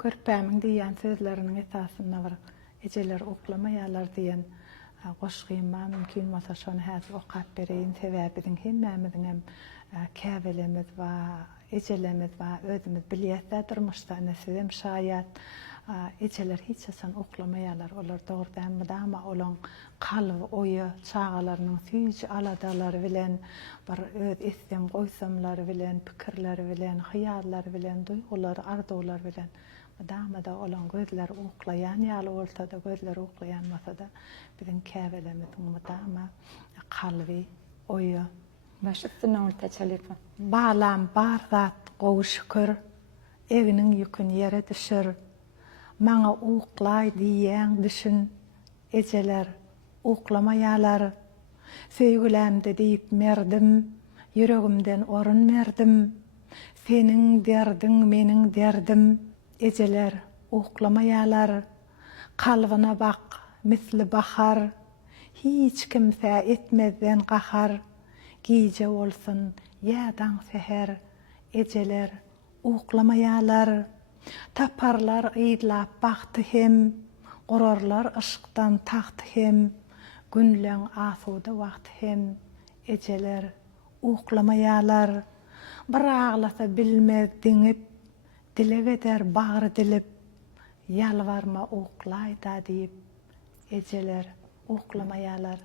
Körpämiň diýen sözleriniň esasynda bir ejeler uklamaýarlar diýen goşgyma mümkin bolsa şonu häzir okap bereýin. Sebäbiň hemmämiziň hem käbelemiz we ejelemiz we özümiz bilýärler durmuşda nesem şaýat ejeler hiç haçan uklamaýarlar. Olar dogrudan da olan kalby oýa çağalarynyň süýji aladalary bilen bir öz istem goýsamlary bilen, pikirleri bilen, hyýallary bilen, duýgulary, arzuwlary bilen da olan gözleri uklayan ýaly bolsa da gözleri uklayanmasa da biziň käbelemizin dama kalby oýa başypdyň orta çalypy. Balam bar zat gowuşkyr, eginiň ýüküni ýere düşür. Maňa uklaý diýen düşün, ejeler uklamaýarlar. Söýgülämde diýip merdim, yüregimden orun merdim. Seniň derdiň meniň derdim, ejeler uklamaýarlar. Kalbyna bak, misli bahar, hiç kimse etmezden gahar. Giýje bolsun ýadan seher, ejeler uklamaýarlar. Taparlar ýylap bakty hem, gorarlar ışykdan taht hem, günleň asuda wagt hem, ejeler uklamaýarlar. Bir aglasa bilmez diňip, dile geder bagry dilip, ýalvarma uklaý da diýip, ejeler uklamaýarlar.